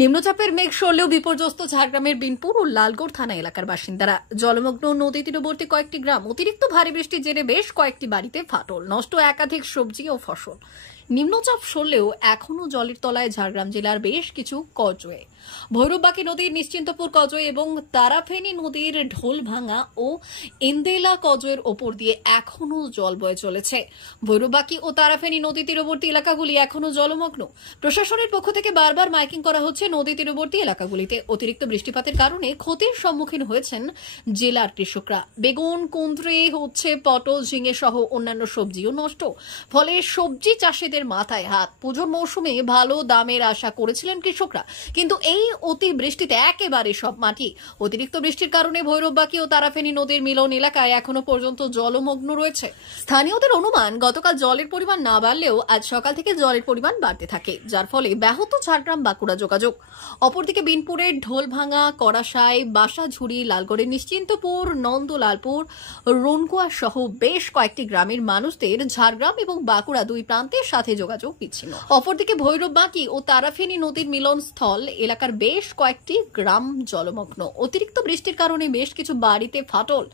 নিম্নচাপের মেঘ সরলেও বিপর্যস্ত ঝাড়গ্রামের বিনপুর ও লালগড় থানা এলাকার বাসিন্দারা। জলমগ্ন নদী তীরবর্তী কয়েকটি গ্রাম। অতিরিক্ত ভারী বৃষ্টির জেরে বেশ কয়েকটি বাড়িতে ফাটল, নষ্ট একাধিক সবজি ও ফসল। নিম্নচাপ সরলেও এখনও জলের তলায় ঝাড়গ্রাম জেলার বেশ কিছু কজওয়ে। ভৈরববাকি নদীর নিশ্চিন্তপুর কজওয়ে এবং তারাফেনী নদীর ঢোলভাঙা ও ইন্দেলা কজওয়ের ওপর দিয়ে এখনও জল বয়ে চলেছে। ভৈরববাকি ও তারাফেনী নদী তীরবর্তী এলাকাগুলি এখনও জলমগ্ন। প্রশাসনের পক্ষ থেকে বারবার মাইকিং করা হচ্ছে নদী তীরবর্তী এলাকাগুলিতে। অতিরিক্ত বৃষ্টিপাতের কারণে ক্ষতির সম্মুখীন হয়েছেন জেলার কৃষকরা। বেগুন, কুঁদরি, পটল, ঝিঙে সহ অন্যান্য সবজিও নষ্ট। ফলে সবজি চাষিদের মাথায় হাত। পুজোর মৌসুমে ভালো দামের আশা করেছিলেন কৃষকরা, কিন্তু এই অতি বৃষ্টিতে একেবারে সব মাটি। অতিরিক্ত বৃষ্টির কারণে ভৈরববাকি ও তারাফেনী নদীর মিলন এলাকায় এখনো পর্যন্ত জলমগ্ন রয়েছে। স্থানীয়দের অনুমান, গতকাল জলের পরিমাণ না বাড়লেও আজ সকাল থেকে জলের পরিমাণ বাড়তে থাকে, যার ফলে ব্যাহত ঝাড়গ্রাম বাঁকুড়া যোগাযোগ। অপরদিকে বিনপুরের ঢোলভাঙা, কড়াসাই, বাসাঝুড়ি, লালগড়ের নিশ্চিন্তপুর, নন্দলালপুর, রনকুয়া সহ বেশ কয়েকটি গ্রামের মানুষদের ঝাড়গ্রাম এবং বাঁকুড়া দুই প্রান্তের সাথে যোগাযোগ বিচ্ছিন্ন। অপরদিকে ভৈরববাকি ও তারাফেনী নদীর মিলনস্থল এলাকার বেশ কয়েকটি গ্রাম জলমগ্ন। অতিরিক্ত বৃষ্টির কারণে বেশ কিছু বাড়িতে ফাটল।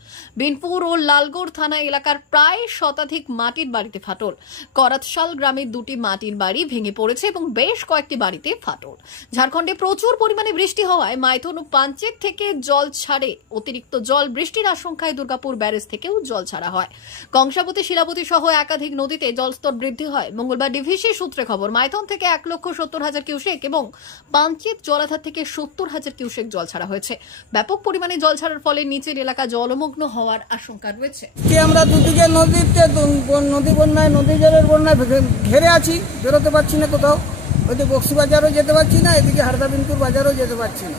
বিনপুর ও লালগড় থানা এলাকার প্রায় শতাধিক মাটির বাড়িতে ফাটল। করাতশাল গ্রামের দুটি মাটির বাড়ি ভেঙে পড়েছে এবং বেশ কয়েকটি বাড়িতে ফাটল। ঝাড়খণ্ডে প্রচুর পরিমাণে বৃষ্টি হওয়ায় মাইথন ও পাঞ্চেত থেকে জল ছাড়ে। অতিরিক্ত জল বৃষ্টির আশঙ্কায় দুর্গাপুর ব্যারেজ থেকেও জল ছাড়া হয়। কংসাবতী, শিলাবতী সহ একাধিক নদীতে জলস্তর বৃদ্ধি হয়। মঙ্গলবার ডিভিসি সূত্রে খবর, মাইথন থেকে 1,70,000 কিউসেক এবং পাঞ্চেত জলাধার থেকে 70,000 কিউসেক জল ছাড়া হয়েছে। ব্যাপক পরিমাণে জল ছাড়ার ফলে নিচের এলাকা জলমগ্ন হওয়ার আশঙ্কা রয়েছে। আমরা দুদিকে নদী বন্যায়, নদী জলের বন্যায় ঘেরে আছি, বেরোতে পারছি না কোথাও। ওইদিকে বক্সিবাজারও যেতে পারছি না, এদিকে হারদা বিনপুর বাজারও যেতে পারছি না।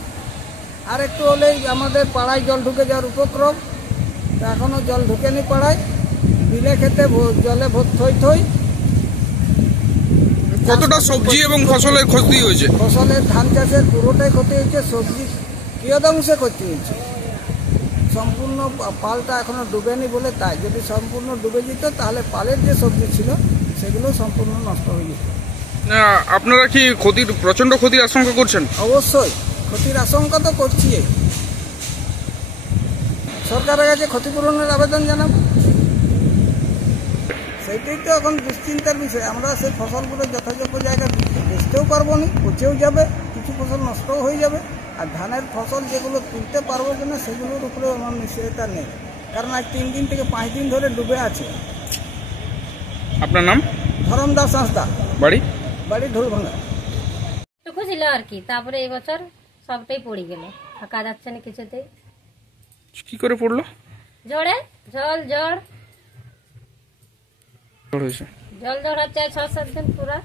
আর একটু হলেই আমাদের পাড়ায় জল ঢুকে যাওয়ার উপক্রম। এখনো জল ঢুকেনি পাড়ায়। বিলে খেতে জলে থই থই। কতটা সবজি এবং ফসলের ক্ষতি হয়েছে? ফসলের ধান চাষের পুরোটাই ক্ষতি হয়েছে, সবজি কিয়দাংশে ক্ষতি হয়েছে। সম্পূর্ণ পালটা এখনো ডুবেনি বলে তাই। যদি সম্পূর্ণ ডুবে যেত তাহলে পালের যে সবজি ছিল সেগুলো সম্পূর্ণ নষ্ট হয়ে যেত। আপনারা কি প্রচন্ড ক্ষতির আশঙ্কা করছেন? অবশ্যই ক্ষতির আশঙ্কা তো করছি। সরকারের কাছে ক্ষতিপূরণের আবেদন জানাবো। সেইটাই তো এখন দুশ্চিন্তার বিষয়। আমরা সেই ফসলগুলো যথাযোগ্য জায়গায় বেচতেও পারবো না, পচেও যাবে, কিছু ফসল নষ্টও হয়ে যাবে। আর ধানের ফসল যেগুলো তুলতে পারবো কিনা সেগুলোর উপরে আমার নিশ্চয়তা নেই, কারণ আজ 3 দিন থেকে 5 দিন ধরে ডুবে আছে। আপনার নাম? ধরমদাস হাঁসদা। বাড়ি ঢোলভাঙা। টুকু ছিল আর কি, তারপরে এই বছর সবটাই পড়ে গেল, থাকা যাচ্ছে না কিছুতেই। কি করে পড়লো? জড়ে জল হয়েছে। জল হচ্ছে 6-7 দিন পুরা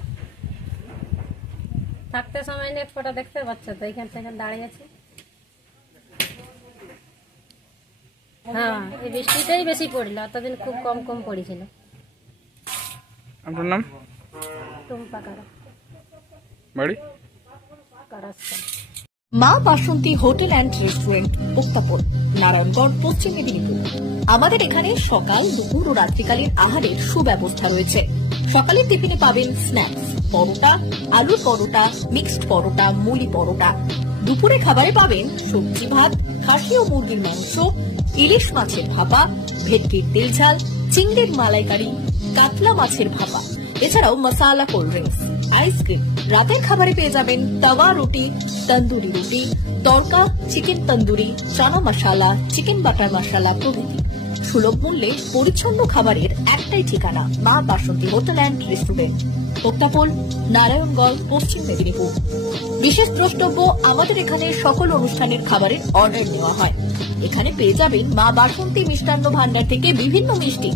থাকতে সময় নেই। ফটো দেখতে পাচ্ছ তো, এইখান থেকে দাঁড়িয়ে আছে। হ্যাঁ, এই বৃষ্টিটাই বেশি পড়লো, এতদিন খুব কম পড়েছিল। আপনার নাম? টুম্পা কারা। বাড়ি? কারাস্থান। মা বাসন্তী হোটেল অ্যান্ড রেস্টুরেন্ট, উত্তাপন, নারায়ণগড়, পশ্চিম মেদিনীপুর। আমাদের এখানে সকাল, দুপুর ও রাত্রিকালীন আহারের সুব্যবস্থা রয়েছে। সকালের টিফিনে পাবেন স্ন্যাক্স, পরোটা, আলুর পরোটা, মিক্সড পরোটা, মুলি পরোটা। দুপুরে খাবারে পাবেন সবজি ভাত, খাসি ও মুরগির মাংস, ইলিশ মাছের ভাপা, ভেটকির তেল ঝাল, চিংড়ির মালাইকারি, কাতলা মাছের ভাপা, এছাড়াও মশালা কোল্ড ড্রিঙ্কস, আইসক্রিম। রাতের খাবারে পেয়ে যাবেন তাওয়া রুটি, তন্দুরি রুটি, তড়কা, চিকেন তন্দুরি, চানা মশালা, চিকেন বাটার মশালা প্রভৃতি। সুলভ মূল্যে পরিচ্ছন্ন খাবারের একটাই ঠিকানা, মা বাসন্তী হোটেল অ্যান্ড রেস্টুরেন্ট, উত্তাপন, নারায়ণগড়, পশ্চিম মেদিনীপুর। বিশেষ দ্রষ্টব্য, আমাদের এখানে সকল অনুষ্ঠানের খাবারের অর্ডার নেওয়া হয়। এখানে পেয়ে যাবেন মা বাসন্তী মিষ্টান্ন ভান্ডার থেকে বিভিন্ন মিষ্টি।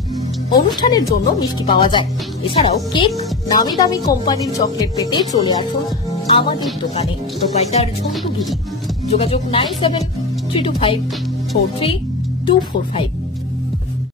অনুষ্ঠানের জন্য মিষ্টি পাওয়া যায়। এছাড়াও কেক, নামি দামি কোম্পানির চকলেট পেতে চলে আসুন আমাদের দোকানে। প্রোপাইটার ঝন্টু গিরি। যোগাযোগ 9732543245।